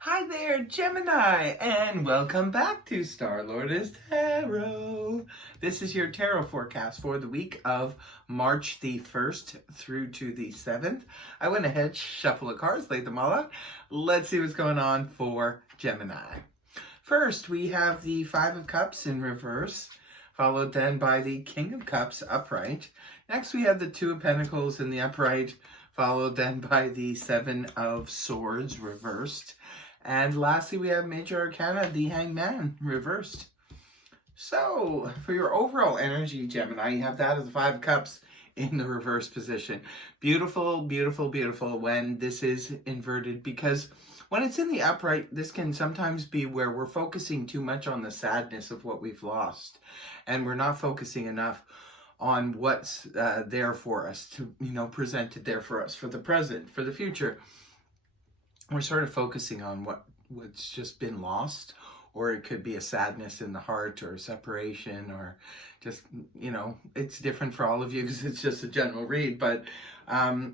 Hi there, Gemini, and welcome back to Star-Lord is Tarot. This is your tarot forecast for the week of March the 1st through to the 7th. I went ahead, shuffled the cards, laid them all out. Let's see what's going on for Gemini. First, we have the Five of Cups in reverse, followed then by the King of Cups upright. Next, we have the Two of Pentacles in the upright, followed then by the Seven of Swords reversed. And lastly, we have Major Arcana, the Hangman, reversed. So, for your overall energy, Gemini, you have that as the Five of Cups in the reverse position. Beautiful, beautiful, beautiful when this is inverted, because when it's in the upright, this can sometimes be where we're focusing too much on the sadness of what we've lost. And we're not focusing enough on what's there for us to, presented there for us, for the present, for the future. We're sort of focusing on what's just been lost, or it could be a sadness in the heart or separation, or just, it's different for all of you because it's just a general read, but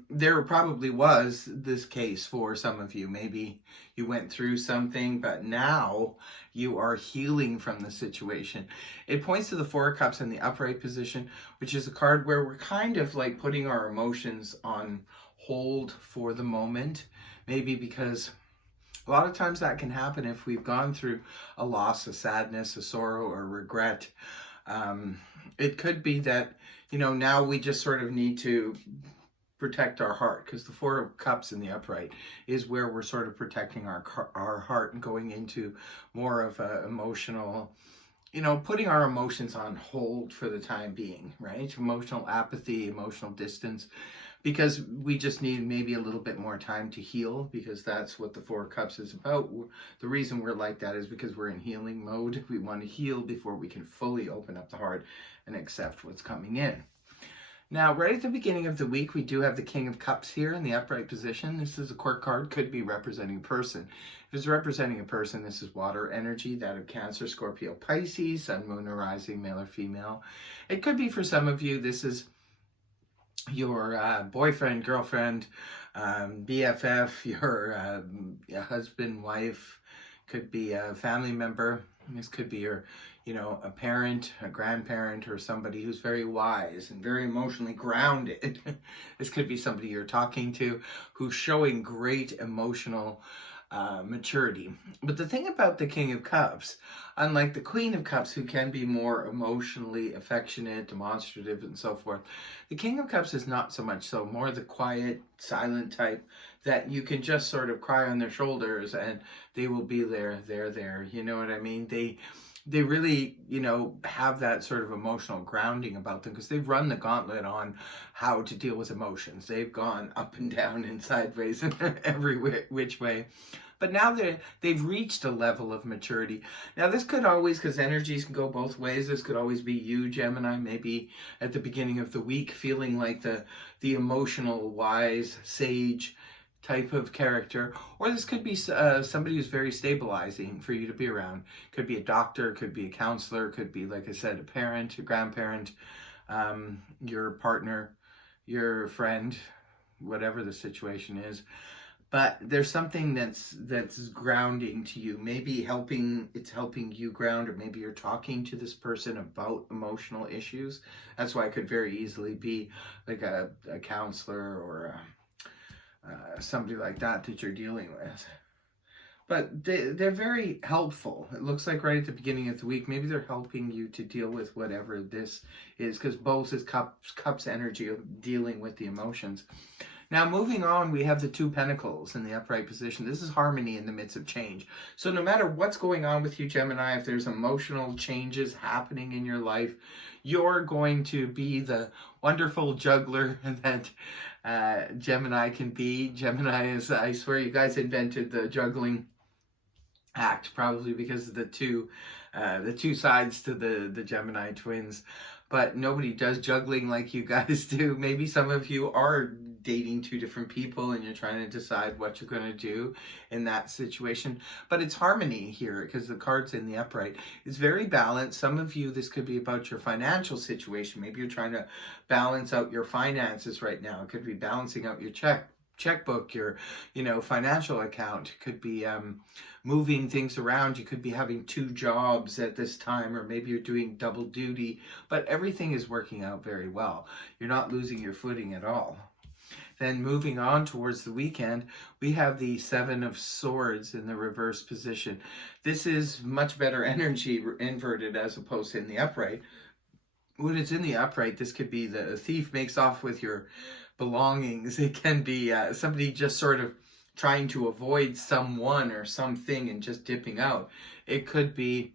there probably was this case for some of you. Maybe you went through something, but now you are healing from the situation. It points to the Four of Cups in the upright position, which is a card where we're kind of like putting our emotions on hold for the moment. Maybe because a lot of times that can happen if we've gone through a loss, a sadness, a sorrow, or regret. It could be that, now we just sort of need to protect our heart, because the Four of Cups in the upright is where we're sort of protecting our heart and going into more of a emotional, putting our emotions on hold for the time being, right? Emotional apathy, emotional distance, because we just need maybe a little bit more time to heal, because that's what the Four of Cups is about. The reason we're like that is because we're in healing mode. We want to heal before we can fully open up the heart and accept what's coming in. Now, right at the beginning of the week, we do have the King of Cups here in the upright position. This is a quirk card, could be representing a person. If it's representing a person, this is water energy, that of Cancer, Scorpio, Pisces, Sun, Moon, or Rising, male or female. It could be for some of you, this is your boyfriend, girlfriend, BFF, your husband, wife, could be a family member. This could be your, a parent, a grandparent, or somebody who's very wise and very emotionally grounded. This could be somebody you're talking to who's showing great emotional maturity. But the thing about the King of Cups, unlike the Queen of Cups, who can be more emotionally affectionate, demonstrative, and so forth, the King of Cups is not so much so, more the quiet, silent type that you can just sort of cry on their shoulders and they will be there, they're there. You know what I mean? They really, have that sort of emotional grounding about them, because they've run the gauntlet on how to deal with emotions. They've gone up and down and sideways and every which way. But now they've reached a level of maturity. Now, this could always, because energies can go both ways, this could always be you, Gemini, maybe at the beginning of the week, feeling like the emotional, wise, sage type of character, or this could be somebody who's very stabilizing for you to be around. Could be a doctor, could be a counselor, could be, like I said, a parent, a grandparent, your partner, your friend, whatever the situation is. But there's something that's grounding to you. Maybe it's helping you ground, or maybe you're talking to this person about emotional issues. That's why it could very easily be like a counselor or somebody like that you're dealing with. But they're very helpful. It looks like right at the beginning of the week, maybe they're helping you to deal with whatever this is, because both is cups energy of dealing with the emotions. Now, moving on, we have the Two Pentacles in the upright position. This is harmony in the midst of change. So no matter what's going on with you, Gemini, if there's emotional changes happening in your life, you're going to be the wonderful juggler that Gemini can be. Gemini is, I swear, you guys invented the juggling act, probably because of the two sides to the Gemini twins. But nobody does juggling like you guys do. Maybe some of you are dating two different people and you're trying to decide what you're going to do in that situation. But it's harmony here, because the card's in the upright. It's very balanced. Some of you, this could be about your financial situation. Maybe you're trying to balance out your finances right now. It could be balancing out your checkbook, your, financial account. It could be moving things around. You could be having 2 jobs at this time, or maybe you're doing double duty, but everything is working out very well. You're not losing your footing at all. Then moving on towards the weekend, we have the 7 of Swords in the reverse position. This is much better energy inverted as opposed to in the upright. When it's in the upright, this could be the thief makes off with your belongings. It can be somebody just sort of trying to avoid someone or something and just dipping out. It could be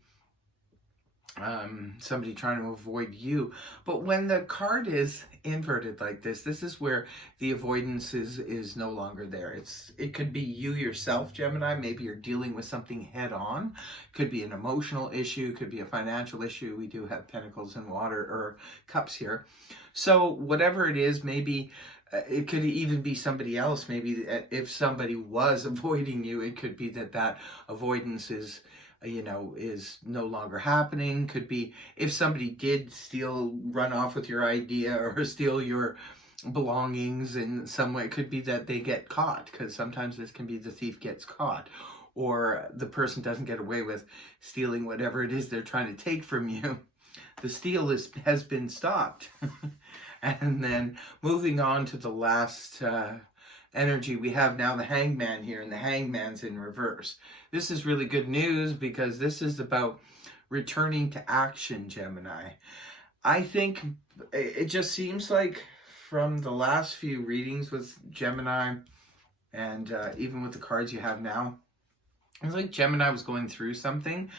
somebody trying to avoid you. But when the card is inverted like this is where the avoidance is no longer there. It could be you yourself, Gemini. Maybe you're dealing with something head on. Could be an emotional issue, could be a financial issue. We do have pentacles and water or cups here. So whatever it is, maybe it could even be somebody else. Maybe if somebody was avoiding you, it could be that avoidance is no longer happening. Could be if somebody did run off with your idea or steal your belongings in some way. It could be that they get caught, because sometimes this can be the thief gets caught, or the person doesn't get away with stealing whatever it is they're trying to take from you. The steal has been stopped. And then moving on to the last energy, we have now the Hangman here, and the Hangman's in reverse. This is really good news because this is about returning to action, Gemini. I think it just seems like from the last few readings with Gemini, and even with the cards you have now, it's like Gemini was going through something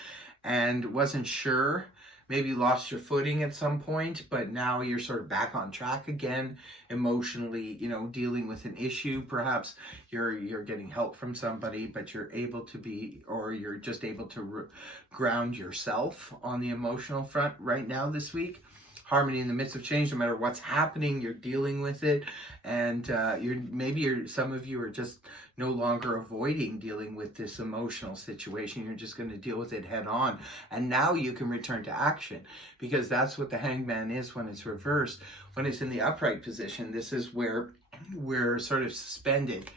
and wasn't sure. Maybe lost your footing at some point, but now you're sort of back on track again, emotionally, dealing with an issue. Perhaps you're getting help from somebody, but you're able to be, or you're just able to ground yourself on the emotional front right now this week. Harmony in the midst of change. No matter what's happening, you're dealing with it, and some of you are just no longer avoiding dealing with this emotional situation. You're just going to deal with it head on, and now you can return to action, because that's what the Hangman is when it's reversed. When it's in the upright position, this is where we're sort of suspended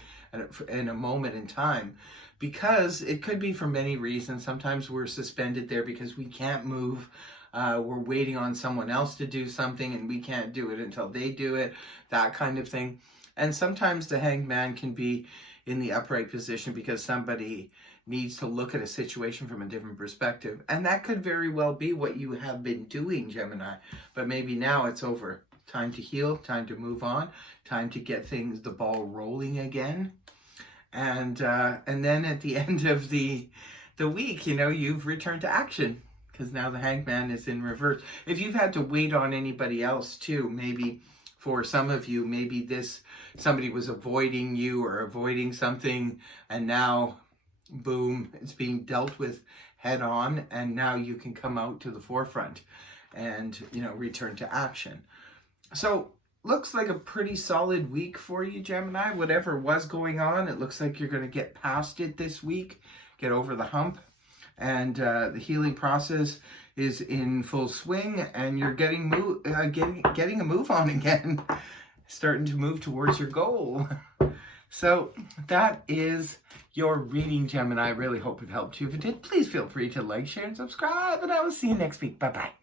in a moment in time, because it could be for many reasons. Sometimes we're suspended there because we can't move. We're waiting on someone else to do something and we can't do it until they do it, that kind of thing. And sometimes the Hangman can be in the upright position because somebody needs to look at a situation from a different perspective. And that could very well be what you have been doing, Gemini. But maybe now it's over. Time to heal, time to move on, time to get the ball rolling again. And then at the end of the week, you've returned to action, because now the Hangman is in reverse. If you've had to wait on anybody else too, maybe for some of you, maybe somebody was avoiding you or avoiding something, and now, boom, it's being dealt with head on, and now you can come out to the forefront and, return to action. So, looks like a pretty solid week for you, Gemini. Whatever was going on, it looks like you're going to get past it this week, get over the hump. And the healing process is in full swing, and you're getting a move on again, starting to move towards your goal. So that is your reading, Gemini. I really hope it helped you. If it did, please feel free to like, share, and subscribe, and I will see you next week. Bye-bye.